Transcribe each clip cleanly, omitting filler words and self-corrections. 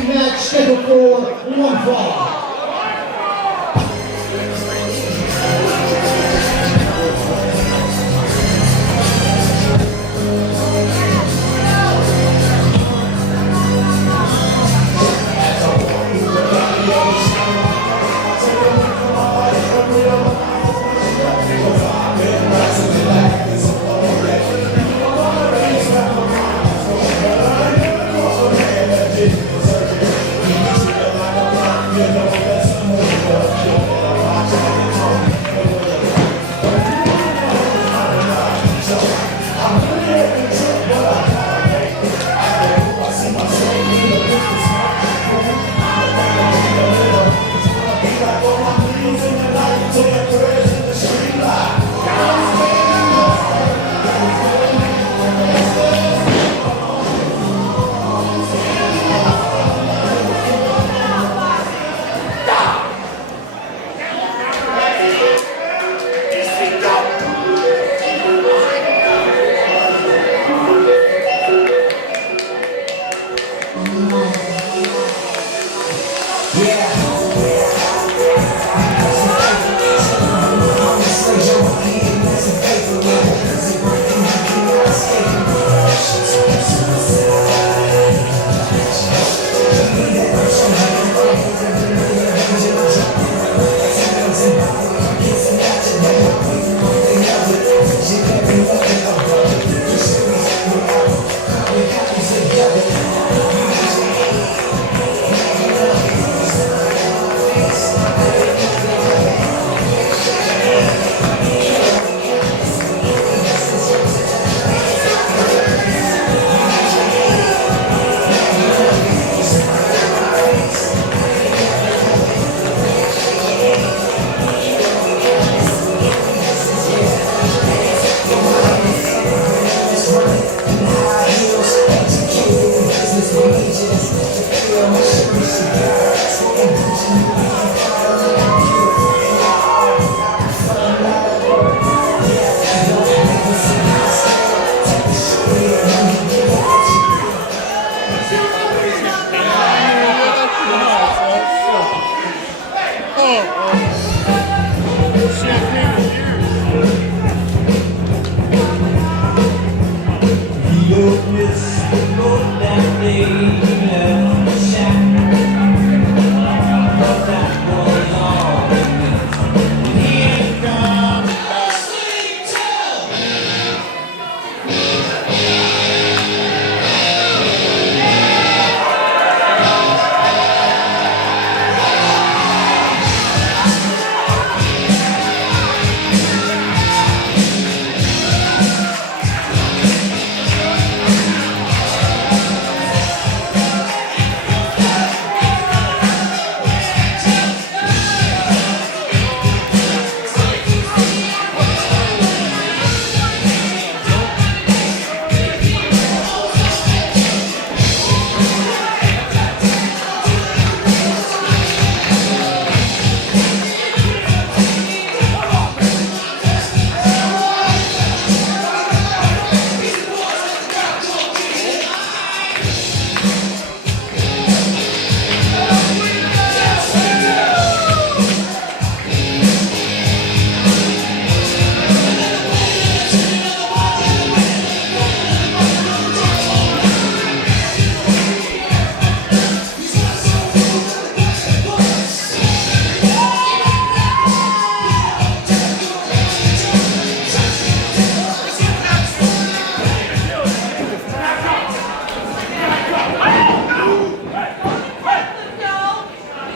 boxing match scheduled for one fall.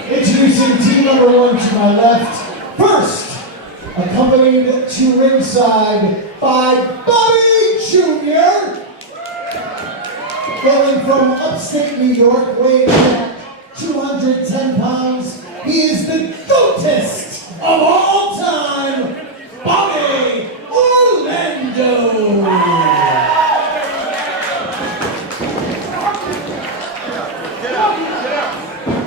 Introducing team number one to my left. First, accompanied to ringside by Bobby Jr. Going from upstate New York, weighing at 210 pounds. He is the GOATest of all time, Bobby Orlando.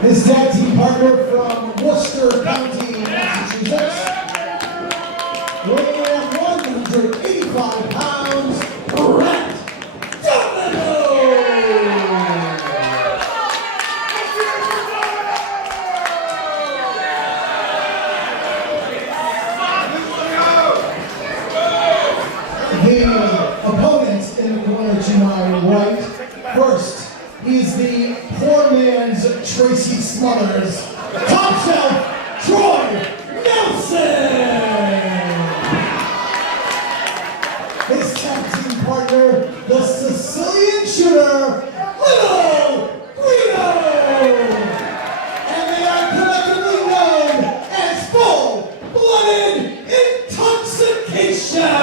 His tag team partner from Worcester County, Massachusetts, weighing at 185 pounds, Brett Domino. smothers, top shelf Troy Nelson. His tag team partner, the Sicilian shooter, Little Guido. And they are collectively known as full-blooded intoxication.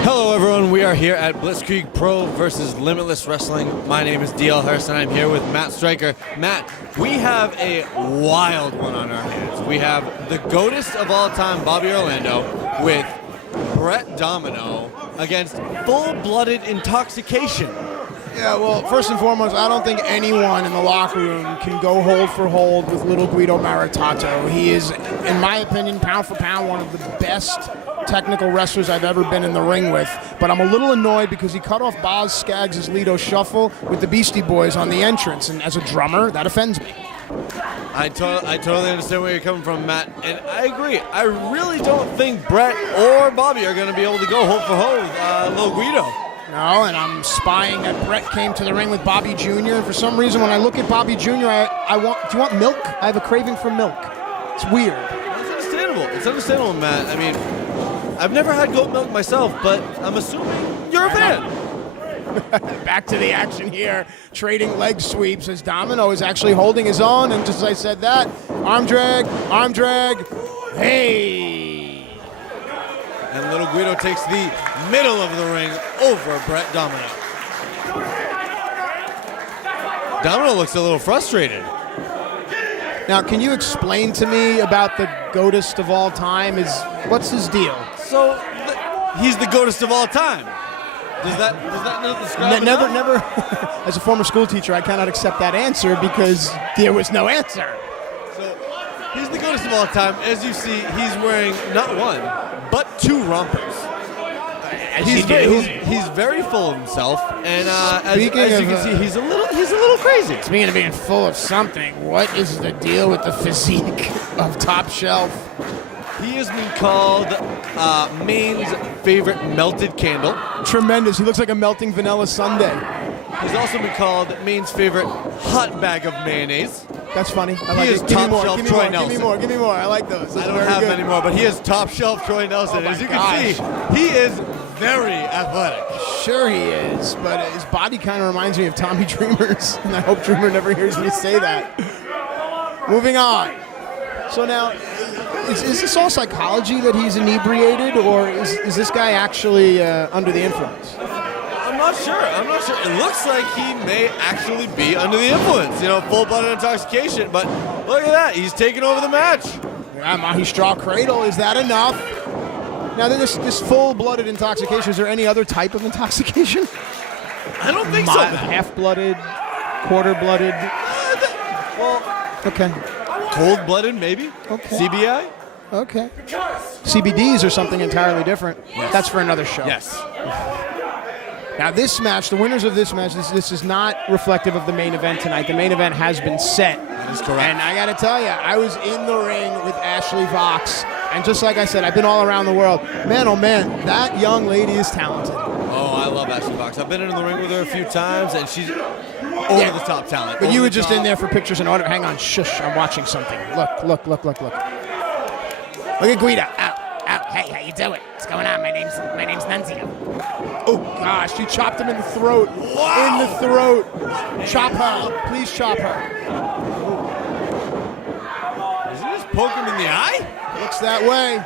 Hello everyone, we are here at Blitzkrieg Pro versus Limitless Wrestling. My name is DL Hurst and I'm here with Matt Stryker. Matt, we have a wild one on our hands. We have the GOATest of all time, Bobby Orlando, with Brett Domino against full-blooded intoxication. Yeah, well, first and foremost, I don't think anyone in the locker room can go hold for hold with Little Guido Maritato. He is, in my opinion, pound for pound, one of the best technical wrestlers I've ever been in the ring with. But I'm a little annoyed because he cut off Boz Scaggs' Lido Shuffle with the Beastie Boys on the entrance, and as a drummer, that offends me. I totally understand where you're coming from, Matt, and I agree. I really don't think Brett or Bobby are going to be able to go hold for hold with Little Guido. No, and I'm spying that Brett came to the ring with Bobby Jr. And for some reason, when I look at Bobby Jr., I want. Do you want milk? I have a craving for milk. It's weird. It's understandable. It's understandable, Matt. I mean, I've never had goat milk myself, but I'm assuming you're a fan. Back to the action here, trading leg sweeps as Domino is actually holding his own. And just as I said that, arm drag, hey! And Little Guido takes the middle of the ring over Brett Domino. Domino looks a little frustrated. Now, can you explain to me about the GOATest of all time? What's his deal? So, he's the GOATest of all time. Does that describe enough? Never. As a former school teacher, I cannot accept that answer because there was no answer. So, he's the GOATest of all time. As you see, he's wearing not one, but two rompers. He's very full of himself, and as you can see, he's a little crazy. Speaking of being full of something, what is the deal with the physique of Top Shelf? He has been called Maine's favorite melted candle. Tremendous. He looks like a melting vanilla sundae. He's also been called Maine's favorite hot bag of mayonnaise. That's funny. I like it. Top shelf Troy Nelson. Give me more. I like those. I don't have many more, but he is top shelf Troy Nelson. As you can see, he is very athletic. Sure he is, but his body kind of reminds me of Tommy Dreamer's, and I hope Dreamer never hears me say that. Moving on. So now, is this all psychology that he's inebriated, or is this guy actually under the influence? I'm not sure. It looks like he may actually be under the influence. You know, full-blooded intoxication. But look at that. He's taking over the match. Yeah, Mahi Straw Cradle. Is that enough? Now, this full-blooded intoxication, is there any other type of intoxication? I don't think so. Half-blooded, quarter-blooded? Okay. Cold-blooded, maybe? Okay. CBI? Okay. CBDs are something entirely different. Yes. That's for another show. Yes. Now this match, the winners of this match, this is not reflective of the main event tonight. The main event has been set. That is correct. And I got to tell you, I was in the ring with Ashley Vox. And just like I said, I've been all around the world. Man, oh man, that young lady is talented. Oh, I love Ashley Vox. I've been in the ring with her a few times, and she's over-the-top talent. But you were just in there for pictures and order. Hang on, shush, I'm watching something. Look. Look at Guido. Hey, how you doing? What's going on? My name's Nunzio. Oh gosh, you chopped him in the throat. Wow. In the throat. Chop her. Please chop her. Did you just poke him in the eye? Looks that way.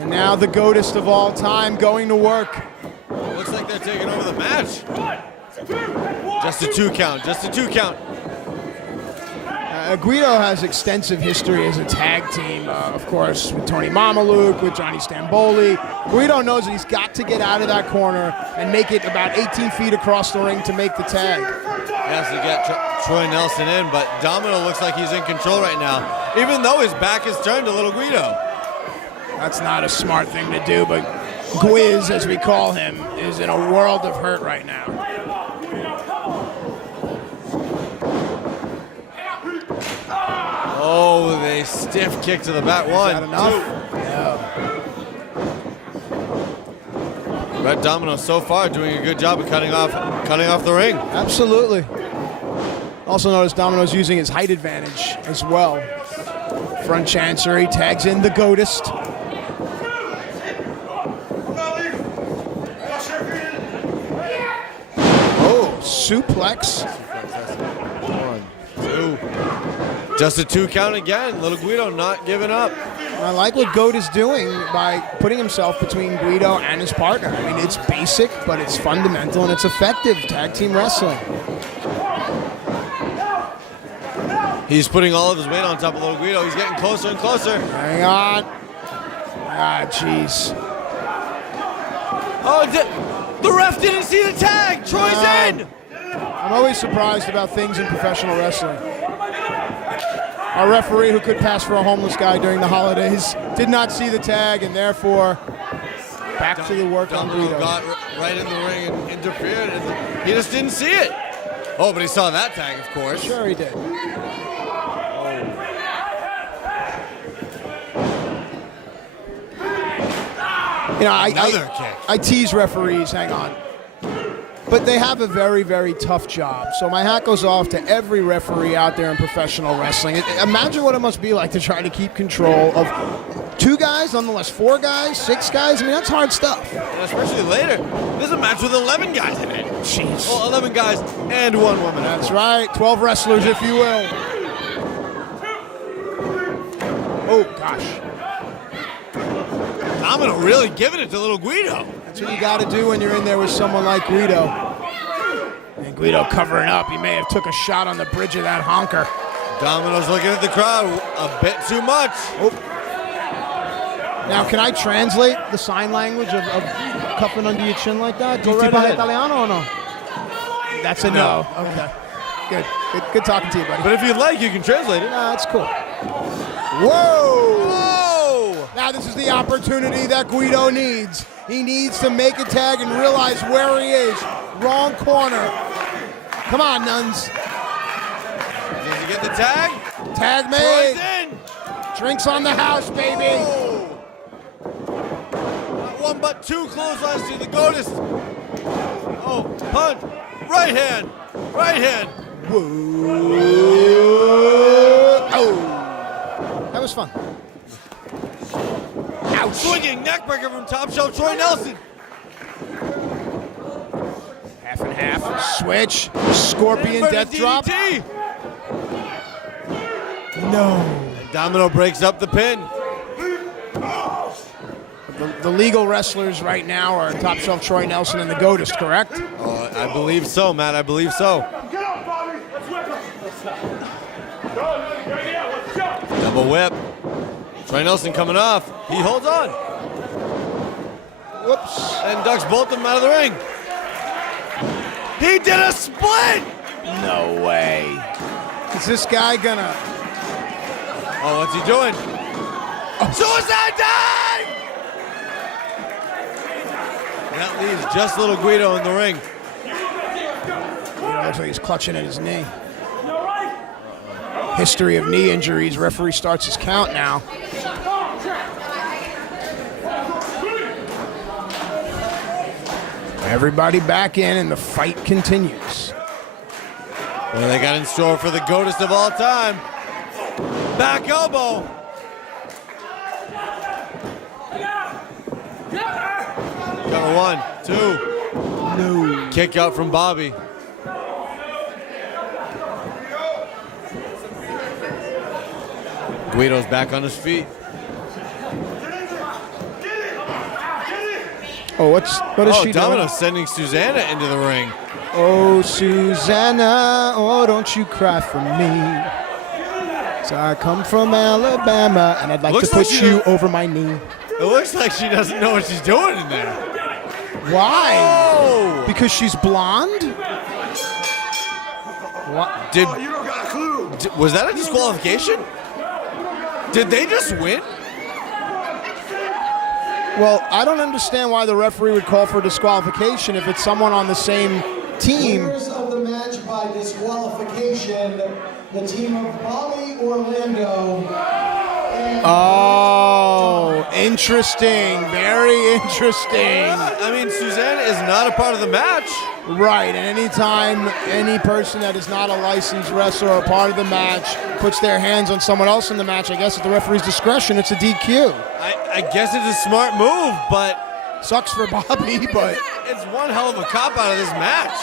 And now the GOATest of all time going to work. Looks like they're taking over the match. Just a two count. Guido has extensive history as a tag team, of course, with Tony Mamaluke, with Johnny Stamboli. Guido knows that he's got to get out of that corner and make it about 18 feet across the ring to make the tag. He has to get Troy Nelson in, but Domino looks like he's in control right now, even though his back is turned to Little Guido. That's not a smart thing to do, but Gwiz, as we call him, is in a world of hurt right now. Oh, they stiff kick to the back. One, Is that enough? two. Red Domino so far doing a good job of cutting off the ring. Absolutely. Also notice Domino's using his height advantage as well. Front chancery, tags in the Goatist. Oh, suplex. 1, 2. Just a 2 count again. Little Guido not giving up. I like what Goat is doing by putting himself between Guido and his partner. I mean, it's basic, but it's fundamental and it's effective tag team wrestling. He's putting all of his weight on top of Little Guido. He's getting closer and closer. Hang on. Ah, jeez. Oh, the ref didn't see the tag. Troy's in. I'm always surprised about things in professional wrestling. Our referee, who could pass for a homeless guy during the holidays, did not see the tag, and therefore back to the work on Domino Guido. got right in the ring and interfered. And he just didn't see it. Oh, but he saw that tag, of course. Sure he did. You know, Another kick. I tease referees, hang on. But they have a very, very tough job. So my hat goes off to every referee out there in professional wrestling. Imagine what it must be like to try to keep control of 2 guys, nonetheless 4 guys, 6 guys. I mean, that's hard stuff. And especially later, there's a match with 11 guys in it. Jeez. Well, 11 guys and 1 woman. That's right. 12 wrestlers, if you will. Oh, gosh. Domino really giving it to Little Guido. That's what you got to do when you're in there with someone like Guido. And Guido covering up. He may have took a shot on the bridge of that honker. Domino's looking at the crowd a bit too much. Oh. Now, can I translate the sign language of cuffing under your chin like that? Do you right parla ahead. Italiano or no? That's a no. Okay. Good talking to you, buddy. But if you'd like, you can translate it. No, it's cool. Whoa! Whoa! Now this is the opportunity that Guido needs. He needs to make a tag and realize where he is. Wrong corner. Come on, nuns. Did you get the tag? Tag Troy's made. in. Drinks on the house, baby. Oh. Not 1 but 2 clotheslines to the Goatist. Oh, punch. Right hand. Right hand. Whoa. Oh. That was fun. Ouch. Swinging neckbreaker from top shelf Troy Nelson. Half and half. Switch. Scorpion death drop. DDT. No. Domino breaks up the pin. The legal wrestlers right now are Top Shelf Troy Nelson and the Goatist, correct? Oh, I believe so, Matt. I believe so. Double whip. Troy Nelson coming off. He holds on. Whoops. And ducks both of them out of the ring. He did a split! No way. Is this guy gonna... Oh, what's he doing? Suicide dive! And that leaves just Little Guido in the ring. Looks like he's clutching at his knee. History of knee injuries. Referee starts his count now. Everybody back in and the fight continues. What do they got in store for the Goatist of all time? Back elbow. Cover 1, 2. No. Kick out from Bobby. Guido's back on his feet. Oh, what is she Domino's doing? sending Susanna into the ring. Oh, Susanna, oh, don't you cry for me. So I come from Alabama, and I'd like Looks to like put she you does- over my knee. It looks like she doesn't know what she's doing in there. Why? Oh! Because she's blonde? What? Did was that a disqualification? Did they just win? Well, I don't understand why the referee would call for disqualification if it's someone on the same team. Winners of the match by disqualification, the team of Bobby Orlando. Oh, interesting. Very interesting. I mean, Suzanne is not a part of the match. Right, and anytime any person that is not a licensed wrestler or part of the match puts their hands on someone else in the match, I guess at the referee's discretion, it's a DQ. I guess it's a smart move, but Sucks for Bobby, but it's one hell of a cop out of this match.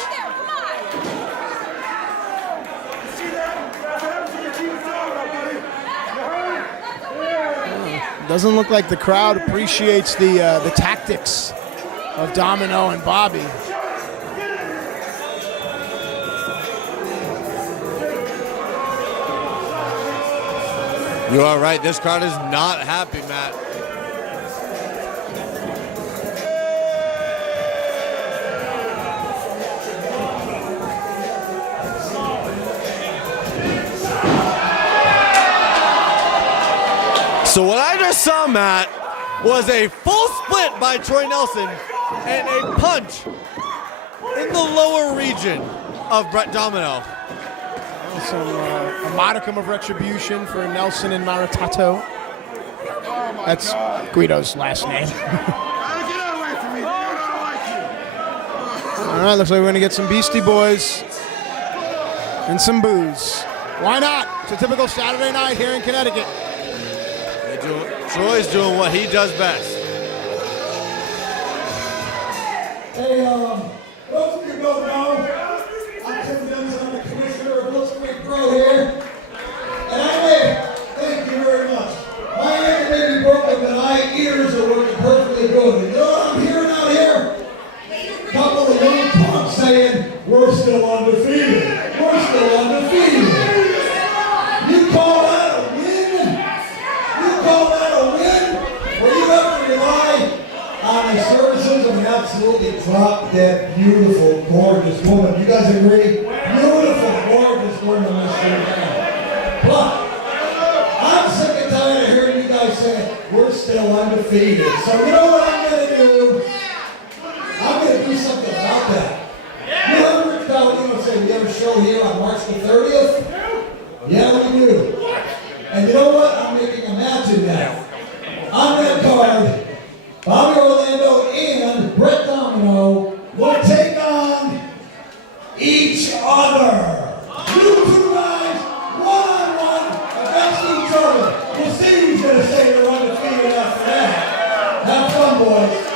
doesn't look like the crowd appreciates the tactics of Domino and Bobby. You are right. This crowd is not happy, Matt. So what I just saw, Matt, was a full split by Troy Nelson and a punch in the lower region of Brett Domino. A modicum of retribution for Nelson and Maritato. That's Guido's last name. All right, looks like we're going to get some Beastie Boys and some booze. Why not? It's a typical Saturday night here in Connecticut. Troy's doing what he does best. Hey, those of you who don't know, I'm Tim Denson, I'm the commissioner of Blitzkrieg Pro here. And thank you very much. My ear may be broken, but my ears are working perfectly good. And you know what I'm hearing out here? A couple of young punks saying, we're still undefeated. We're still undefeated. You call that a win? You call that a win? Well, you have to rely on the services of an absolutely drop-dead, beautiful, gorgeous woman. You guys agree? Beautiful, gorgeous woman, Mr. Man. But I'm sick and tired of hearing you guys say, we're still undefeated. So you know what I'm going to do? I'm going to do something about that. You heard Rick Valentino say we have a show here on March the 30th? Yeah, we do. And you know what? I'm making a match in that. On that card, Bobby Orlando and Brett Domino will take on each other. You two guys, one-on-one against each other. We'll see who's going to say they're undefeated after that. Have fun, boys.